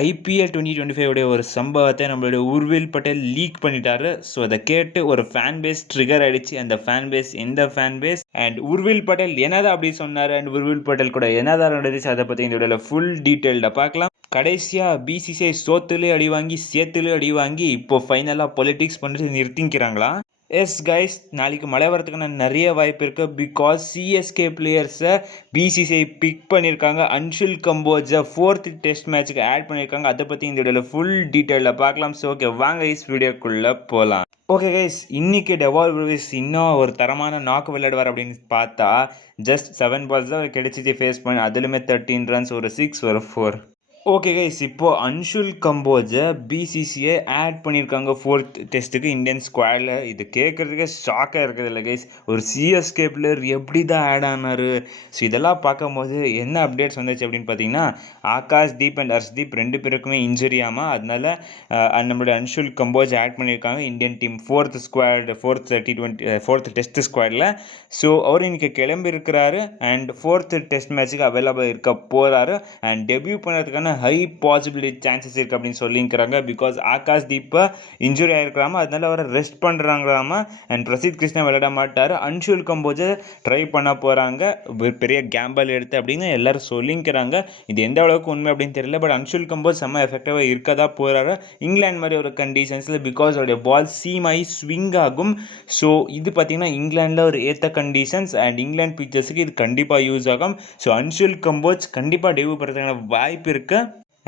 IPL 2025 உடைய ஒரு சம்பவத்தை நம்மளுடைய உர்வில் பட்டேல் லீக் பண்ணிட்டாரு. ஸோ அதை கேட்டு ஒரு ஃபேன் பேஸ் ட்ரிகர் ஆயிடுச்சு. அந்த ஃபேன் பேஸ் எந்த fan base and Urvil Patel என்னதான் அப்படி சொன்னார் அண்ட் உர்வில் பட்டேல் கூட என்னதான் நடந்துச்சு அதை பற்றி இந்த வீடியோவில் ஃபுல் டீட்டெயில்டாக பார்க்கலாம். கடைசியாக பிசிசிஐ சோத்துலேயே அடி வாங்கி சேத்துலேயே அடி வாங்கி இப்போ ஃபைனலாக பொலிட்டிக்ஸ் பண்ணிட்டு நிறுத்திக்கிறாங்களா? எஸ் கைஸ், நாளைக்கு மழை வரதுக்கான நிறைய வாய்ப்பு இருக்குது. பிகாஸ் சிஎஸ்கே பிளேயர்ஸை பிசிசிஐ பிக் பண்ணியிருக்காங்க. அன்ஷுல் கம்போஜை 4th டெஸ்ட் மேட்ச்சுக்கு ஆட் பண்ணியிருக்காங்க. அதை பற்றி இந்த வீடியோவில் ஃபுல் டீட்டெயிலில் பார்க்கலாம். ஸோ ஓகே, வாங்க கைஸ் வீடியோக்குள்ளே போகலாம். ஓகே கைஸ், இன்னைக்கு டெவால் பிரவிஸ் இன்னும் ஒரு தரமான நாக்கு விளையாடுவார் அப்படின்னு பார்த்தா ஜஸ்ட் 7 balls தான் கிடைச்சிச்சு ஃபேஸ் பண்ணி. அதுலேயுமே 13 runs, ஒரு 6, ஒரு 4. ஓகே கைஸ், இப்போது அன்ஷுல் கம்போஜை பிசிசிஐ ஆட் பண்ணியிருக்காங்க 4th டெஸ்ட்டுக்கு இந்தியன் ஸ்குவாடில். இது கேட்குறதுக்கே ஷாக்காக இருக்குது இல்லை கைஸ்? ஒரு சிஎஸ்கே பிளேயர் எப்படி தான் ஆட் ஆனார்? ஸோ இதெல்லாம் பார்க்கும்போது என்ன அப்டேட்ஸ் வந்துச்சு அப்படின்னு பார்த்தீங்கன்னா, ஆகாஷ் தீப் அண்ட் ஹர்ஷ்தீப் 2 பேருக்குமே இன்ஜுரி ஆமாம். அதனால நம்மளுடைய அன்ஷுல் கம்போஜ் ஆட் பண்ணியிருக்காங்க Indian team 4th squad, 4th test ஸ்குவாடில். ஸோ அவர் இன்றைக்கி கிளம்பி இருக்கிறாரு அண்ட் 4th டெஸ்ட் மேட்ச்சுக்கு அவைலபிள் இருக்க போகிறாரு. அண்ட் டெபியூ பண்ணுறதுக்கான ஹை பாசிபிலிட்டி சான்சஸ் இருக்குது அப்படின்னு சொல்லியிருக்கிறாங்க. பிகாஸ் ஆகாஷ் தீப்பை இன்ஜுரி ஆகிருக்கிறாம, அதனால அவரை ரெஸ்ட் பண்ணுறாங்களாமா. அண்ட் பிரசித் கிருஷ்ணா விளையாட மாட்டார். அன்ஷுல் கம்போஜை ட்ரை பண்ண போகிறாங்க, பெரிய கேம்பல் எடுத்து அப்படின்னு எல்லாரும் சொல்லிக்கிறாங்க. இது எந்த அளவுக்கு உண்மை அப்படின்னு தெரியல. பட் அன்ஷுல் கம்போஜ் செம்ம எஃபெக்டிவாக இருக்கதா போகிறாரு இங்கிலாந்து மாதிரி ஒரு கண்டிஷன்ஸில். பிகாஸ் அவருடைய பால் சீமாயி ஸ்விங் ஆகும். ஸோ இது பார்த்திங்கன்னா இங்கிலாண்டில் ஒரு ஏற்ற கண்டிஷன்ஸ் அண்ட் இங்கிலாந்து பிச்சர்ஸுக்கு இது கண்டிப்பாக யூஸ் ஆகும். ஸோ அன்ஷுல் கம்போஜ் கண்டிப்பாக டெபியூ பண்ணுறதுக்கான வாய்ப்பு இருக்குது.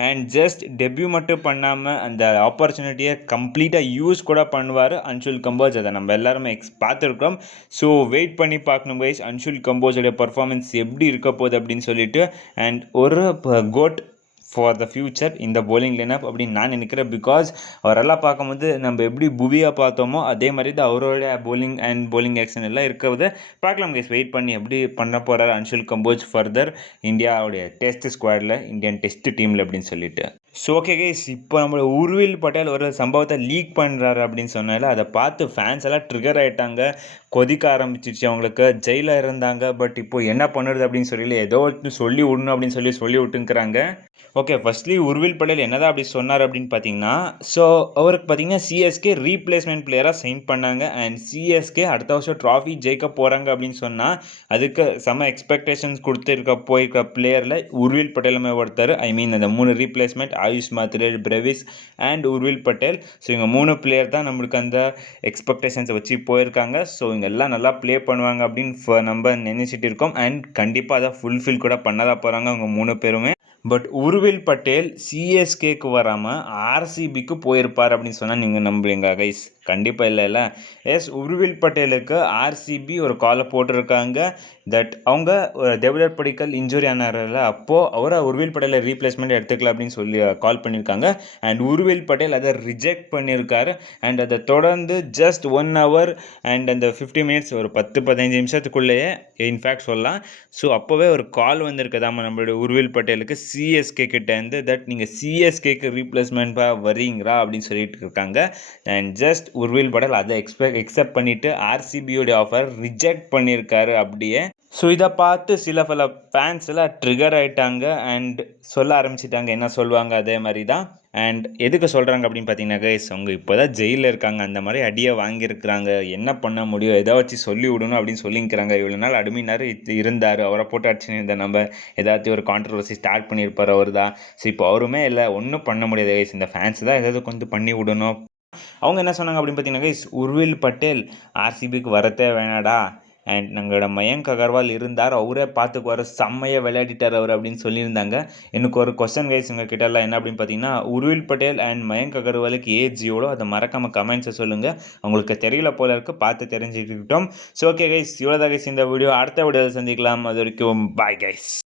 அண்ட் ஜஸ்ட் டெபியூ மட்டும் பண்ணாமல் அந்த ஆப்பர்ச்சுனிட்டியை கம்ப்ளீட்டாக யூஸ் கூட பண்ணுவார் அன்ஷுல் கம்போஜ். அதை நம்ம எல்லாருமே பார்த்துருக்கோம். ஸோ வெயிட் பண்ணி பார்க்கணும் கைஸ், அன்ஷுல் கம்போஜோடைய பர்ஃபார்மன்ஸ் எப்படி இருக்க போகுது அப்படின்னு சொல்லிட்டு. அண்ட் ஒரு கோட் ஃபார் த ஃபியூச்சர் இந்த போலிங் லைனப் அப்படின்னு நான் நினைக்கிறேன். பிகாஸ் அவரெல்லாம் பார்க்கும்போது நம்ம எப்படி புவியாக பார்த்தோமோ அதே மாதிரி தான் அவரோட போலிங் ஆக்ஷன் எல்லாம் இருக்கிறது பார்க்கலாம் கைஸ். வெயிட் பண்ணி எப்படி பண்ண போகிறார் அன்ஷுல் கம்போஜ் ஃபர்தர் இந்தியாவுடைய டெஸ்ட் ஸ்குவாடில், இந்தியன் டெஸ்ட் டீமில் அப்படின்னு சொல்லிட்டு. ஸோ ஓகே கைஸ், இப்போ நம்மளோட உர்வில் பட்டேல் ஒரு சம்பவத்தை லீக் பண்ணுறாரு அப்படின்னு சொன்னால அதை பார்த்து ஃபேன்ஸ் எல்லாம் ட்ரிகர் ஆகிட்டாங்க, கொதிக்க ஆரம்பிச்சிச்சு. அவங்களுக்கு ஜெயிலில் இருந்தாங்க. பட் இப்போ என்ன பண்ணுறது அப்படின்னு சொல்லி ஏதோ சொல்லி விடணும் அப்படின்னு சொல்லி விட்டுங்கிறாங்க. ஓகே, ஃபர்ஸ்ட்லி உர்வில் பட்டேல் என்னதான் அப்படி சொன்னார் அப்படின்னு பார்த்தீங்கன்னா, ஸோ அவருக்கு பார்த்தீங்கன்னா சிஎஸ்கே ரீப்ளேஸ்மெண்ட் பிளேயராக சைன் பண்ணாங்க. அண்ட் சிஎஸ்கே அடுத்த வருஷம் ட்ராஃபி ஜெயிக்க போகிறாங்க அப்படின்னு சொன்னால் அதுக்கு செம எக்ஸ்பெக்டேஷன்ஸ் போயிருக்க பிளேயரில் உர்வில் பட்டேலுமே ஒருத்தர். ஐ மீன் அந்த 3 replacement AYUSH Mhatre, Brevis and Urvil Patel. So இவங்க 3 பிளேயர் தான் நம்மளுக்கு அந்த எக்ஸ்பெக்டேஷன்ஸை வச்சு போயிருக்காங்க. ஸோ இவங்க எல்லாம் நல்லா ப்ளே பண்ணுவாங்க அப்படின்னு நம்ம நினச்சிட்டு இருக்கோம். அண்ட் கண்டிப்பாக அதை ஃபுல்ஃபில் கூட பண்ணதான் போகிறாங்க அவங்க 3 பேருமே. பட் உர்வில் பட்டேல் சிஎஸ்கேக்கு வராமல் ஆர்சிபிக்கு போயிருப்பார் அப்படின்னு சொன்னால் நீங்கள் நம்புவீங்க கைஸ்? கண்டிப்பாக இல்லை. எஸ், உர்வில் பட்டேலுக்கு ஆர்சிபி ஒரு காலை போட்டிருக்காங்க. தட் அவங்க தேவதர் படிக்கல் இன்ஜுரி ஆனார்ல, அப்போது அவரை உர்வில் பட்டேலை ரீப்ளேஸ்மெண்ட் எடுத்துக்கலாம் அப்படின்னு சொல்லி கால் பண்ணியிருக்காங்க. அண்ட் உர்வில் பட்டேல் அதை ரிஜெக்ட் பண்ணியிருக்காரு. அண்ட் அதை தொடர்ந்து ஜஸ்ட் 1 hour அண்ட் அந்த 50 minutes, ஒரு 10-15 நிமிஷத்துக்குள்ளேயே இன்ஃபேக்ட் சொல்லலாம். ஸோ அப்போவே ஒரு கால் வந்திருக்குதாமா நம்மளுடைய உர்வில் பட்டேலுக்கு சிஎஸ்கே கிட்டேருந்து. தட் நீங்கள் சிஎஸ்கேக்கு ரீப்ளேஸ்மெண்ட்டாக வரீங்களா அப்படின்னு சொல்லிட்டு இருக்காங்க. அண்ட் ஜஸ்ட் உர்வில் பட்டேல் அதை எக்ஸெப்ட் பண்ணிவிட்டு ஆர்சிபியோடைய ஆஃபர் ரிஜெக்ட் பண்ணியிருக்காரு அப்படியே. ஸோ இதை பார்த்து பல ஃபேன்ஸ் எல்லாம் ட்ரிகர் ஆகிட்டாங்க அண்ட் சொல்ல ஆரம்பிச்சிட்டாங்க என்ன சொல்லுவாங்க அதே மாதிரி தான். அண்ட் எதுக்கு சொல்கிறாங்க அப்படின்னு பார்த்தீங்கன்னா கைஸ், அவங்க இப்போ தான் ஜெயிலில் இருக்காங்க, அந்த மாதிரி அடியை வாங்கியிருக்கிறாங்க, என்ன பண்ண முடியும், எதை வச்சு சொல்லி விடணும் அப்படின்னு சொல்லிக்கிறாங்க. இவ்வளோ நாள் அடிமையினார் இருந்தார், அவரை போட்டு அடிச்சுன்னு இருந்தால் நம்ம ஏதாச்சும் ஒரு கான்ட்ரவர்சி ஸ்டார்ட் பண்ணியிருப்பார் அவர் தான். ஸோ இப்போ அவருமே இல்லை, ஒன்றும் பண்ண முடியாது கைஸ், இந்த ஃபேன்ஸ் தான் ஏதாவது கொஞ்சம் பண்ணி விடணும். அவங்க என்ன சொன்னாங்க அப்படின்னு பார்த்தீங்கன்னா கைஸ், உர்வில் பட்டேல் ஆர்சிபிக்கு வரத்தே வேணாடா, அண்ட் நம்மளோட மயங்க் அகர்வால் இருந்தார், அவரே பார்த்துக்குவார், செம்மையாக விளையாடிட்டார் அவர் அப்படின்னு சொல்லியிருந்தாங்க. எனக்கு ஒரு கொஸ்டின் கைஸ் உங்கள் கிட்டலாம் என்ன அப்படின்னு பார்த்தீங்கன்னா, உர்வில் பட்டேல் அண்ட் மயங்க் அகர்வாலுக்கு ஏஜ் எவ்வளோ அதை மறக்காமல் கமெண்ட்ஸை சொல்லுங்கள். அவங்களுக்கு தெரியல போல இருக்குது, பார்த்து தெரிஞ்சுக்கிட்டோம். ஸோ ஓகே கைஸ், இவ்வளோதான் கைஸ் இந்த வீடியோ. அடுத்த வீடியோவில் சந்திக்கலாம். அது வரைக்கும் பாய் கைஸ்.